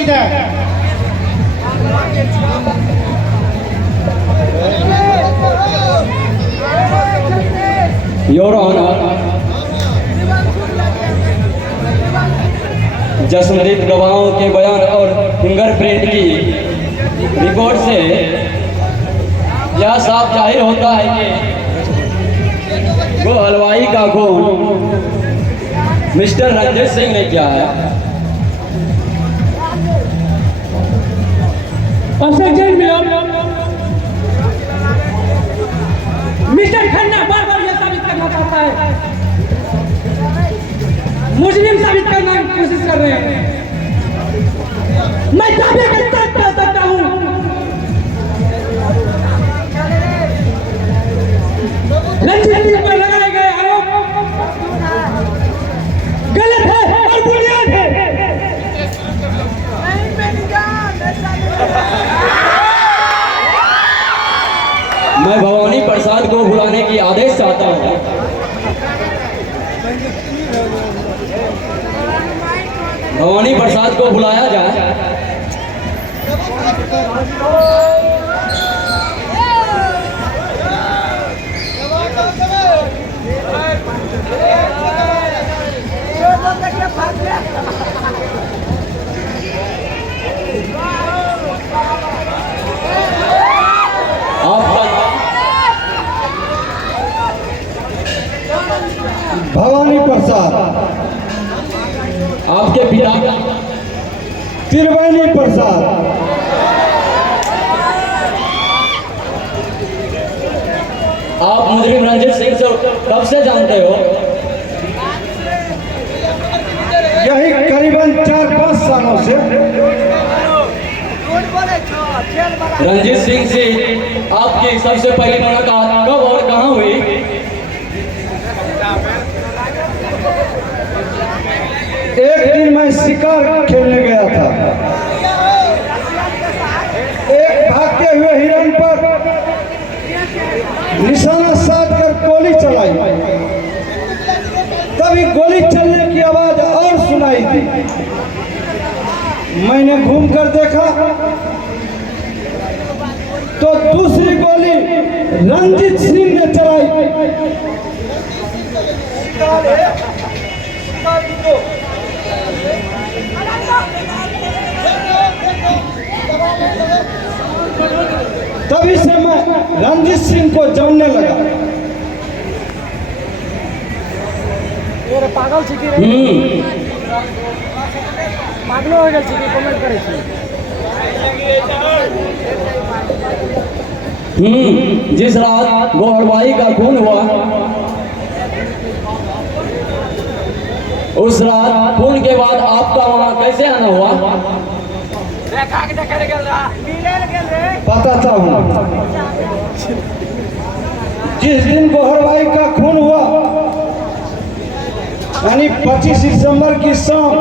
चीज है। Your honour, जसमरीत गवाहों के बयान और फिंगरप्रिंट की रिपोर्ट से यह साफ जाहिर होता है कि वो हलवाई का खून मिस्टर रंजीत सिंह ने किया है। मिस्टर खन्ना बार बार यह साबित करना चाहता है, मुजरिम साबित करने की कोशिश कर रहे हैं। मैं दावे के साथ कह सकता हूँ रंजीत सिंह पर लगाए गए आरोप गलत है और बुनियाद है। मैं भवानी प्रसाद को बुलाने की आदेश चाहता हूँ। भवानी प्रसाद को बुलाया जाए। भवानी प्रसाद, आपके पिता त्रिवेणी प्रसाद, आप मुजरिम रंजीत सिंह से कब से जानते हो? यही करीबन 4-5 सालों से। रंजीत सिंह से आपकी सबसे पहली मुलाकात कब और कहाँ हुई? एक दिन मैं शिकार खेलने गया था। एक भागते हुए हिरण पर निशाना साध कर गोली चलाई। तभी गोली चलने की आवाज और सुनाई दी। मैंने घूमकर देखा तो दूसरी गोली रंजीत सिंह ने चलाई। तभी से मैं रंजीत सिंह को जानने लगा। पागल छी पागलो हो गए कमेंट करे छी। जिस रात वो हलवाई का खून हुआ, उस रात खून के बाद आपका वहाँ कैसे आना हुआ? पता था जिस दिन गोहरबाई का खून हुआ, यानी 25 दिसंबर की शाम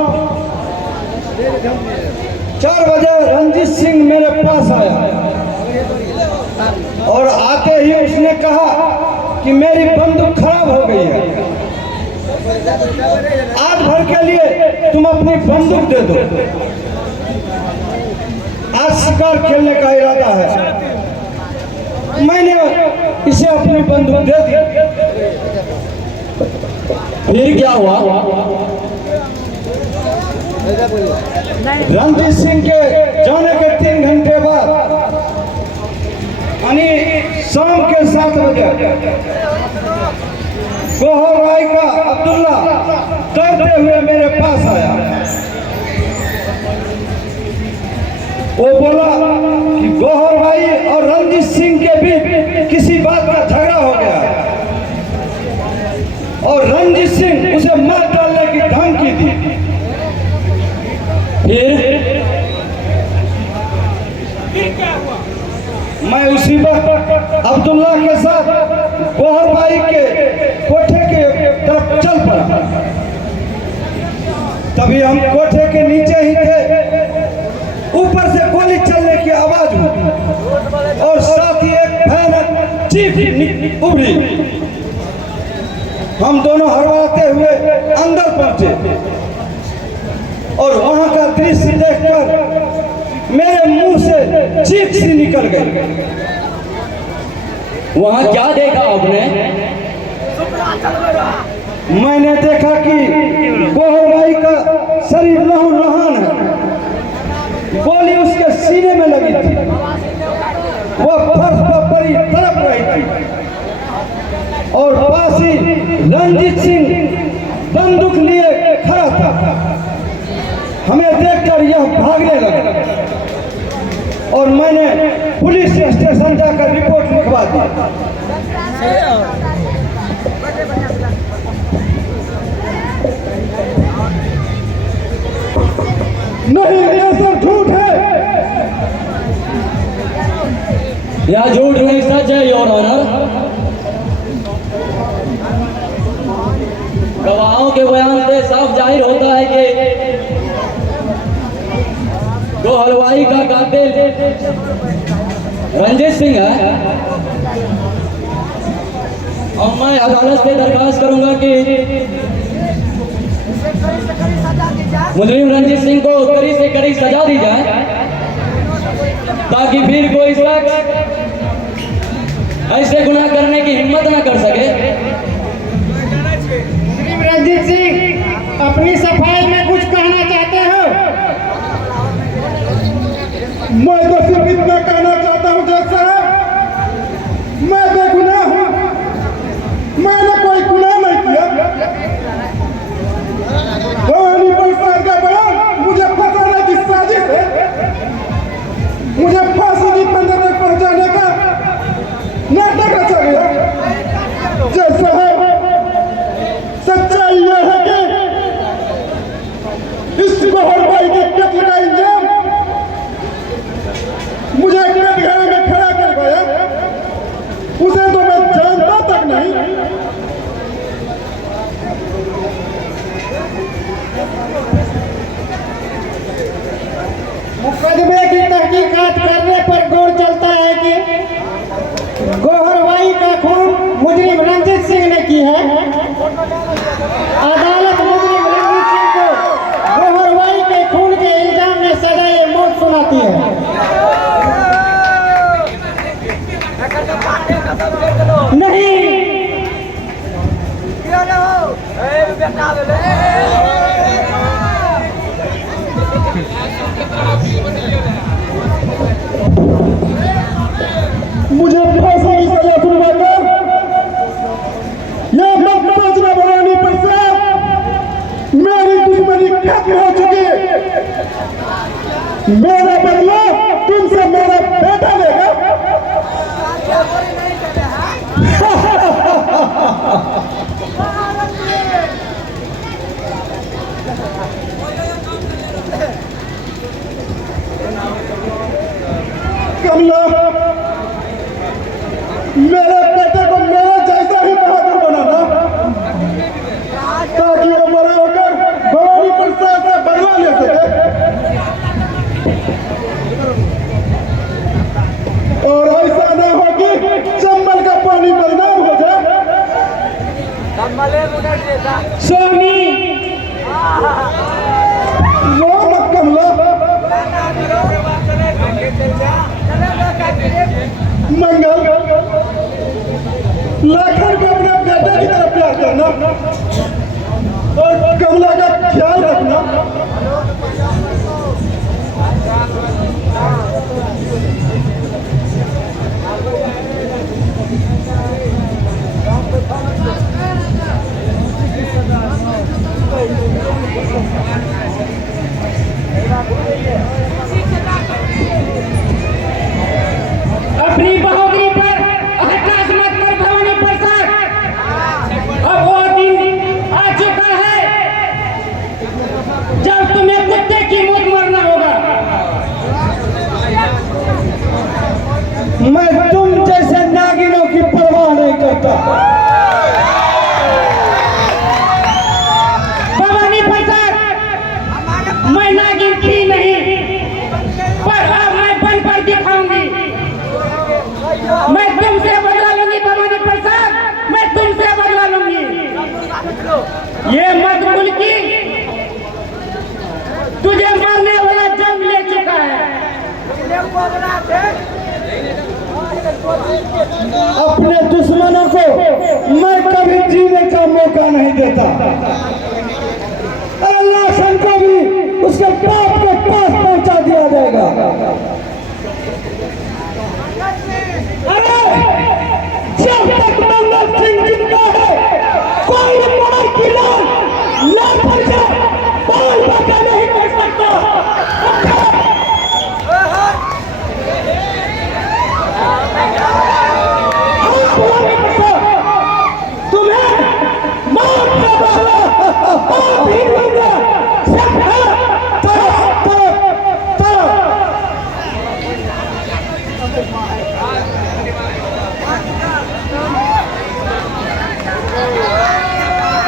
4 बजे रंजीत सिंह मेरे पास आया और आते ही उसने कहा कि मेरी बंदूक खराब हो गई है, आज भर के लिए तुम अपनी बंदूक दे दो, आज शिकार खेलने का इरादा है। मैंने इसे अपनी बंदूक दे दी। फिर क्या हुआ? रंजीत सिंह के जाने के 3 घंटे बाद, यानी शाम के 7 बजे, गोहरबाई का अब्दुल्ला डरते हुए मेरे पास आया। वो बोला कि गोहरबाई और रंजीत सिंह के बीच किसी बात का झगड़ा हो गया है और रंजीत सिंह उसे मार डालने की धमकी दी। फिर क्या हुआ? मैं उसी वक्त अब्दुल्ला के साथ गोहरबाई के कोठे के तरफ चल पड़ा। तभी हम कोठे के नीचे ही थे, ऊपर से गोली चलने की आवाज हुई और साथ ही एक भयानक चीख उभरी। हम दोनों हड़बड़ाते हुए अंदर पहुंचे और वहां का दृश्य देखकर मेरे मुंह से चीख सी निकल गई। वहाँ क्या देखा आपने? मैंने देखा कि गोहर भाई का शरीर लहू लहान है, गोली उसके सीने में लगी थी, वो फर्श पर पड़ी तड़प रही थी और पास ही रंजीत सिंह बंदूक लिए खड़ा था। हमें देखकर यह भागने लगा और मैंने पुलिस स्टेशन जाकर रिपोर्ट लिखवा दी। नहीं, यह सब झूठ है। यह झूठ नहीं, सच है योर ऑनर। गवाहों के बयान से साफ जाहिर होता है कि जो हलवाई का कातिल रंजीत सिंह है, और मैं अदालत से दरखास्त करूंगा कि मुजरिम रंजीत सिंह को कड़ी से कड़ी सजा दी जाए, ताकि फिर कोई शख्स ऐसे गुनाह करने की हिम्मत न कर सके। रंजीत सिंह, अपनी सफाई में कुछ कहना चाहते हो? मैं तो सिर्फ इतना कहना चाहता हूँ जज साहब, मैं बेगुनाह हूँ, मैंने कोई गुनाह नहीं किया। भवानी प्रसाद का बयान मुझे फंसाने की साजिश है, मुझे फांसी की पंद्रह तक पहुँचाने का नाटक रचा गया। जज साहब, सच्चाई यह है कि इस गोहर भाई के कत्ल का इंजाम मुझे कटघरे में खड़ा कर गया, उसे तो मैं जानता तक नहीं। मुकदमे की तहकीकात करने पर गौर चलता है कि गोहरवाई का खून मुजरिम रंजीत सिंह ने की है। अदालत मुजरिम रंजीत सिंह को गोहरवाई के खून के इल्जाम में सजाए मौत सुनाती है। नहीं, मुझे फांसी की सजा सुनवाकर यह मत सोचना भवानी प्रसाद, मेरी दुश्मनी खत्म हो चुकी है। मेरा बदला तुमसे मेरा बेटा लेगा। कमला, मेरे बेटे को मेरे जैसा ही बहादुर बनाना, ताकि वो बड़ा होकर भवानी प्रसाद से बदला ले सके और ऐसा न हो कि चंबल का पानी बदनाम हो जाए। सोनी, वो मत कमला, मंगल, लाखन को अपने बेटे की तरफ प्यार करना और कमला का ख्याल रखना। अपनी बहादुरी पर अहसास मत कर भवानी प्रसाद। अब वो दिन आ चुका है जब तुम्हें कुत्ते की मौत मरना होगा। मैं तुम जैसे नागिनों की परवाह नहीं करता। भवानी प्रसाद, मैं नागिन थी नहीं, पर अब मैं बनकर दिखाऊंगी। मैं तुमसे बदला लूंगी भवानी प्रसाद, मैं तुमसे बदला लूंगी। ये मत मुल्की तुझे मारने वाला जन्म ले चुका है। अपने दुश्मनों को मैं कभी जीने का मौका नहीं देता। अल्लाह को भी उसके बाप के पास पहुंचा दिया जाएगा।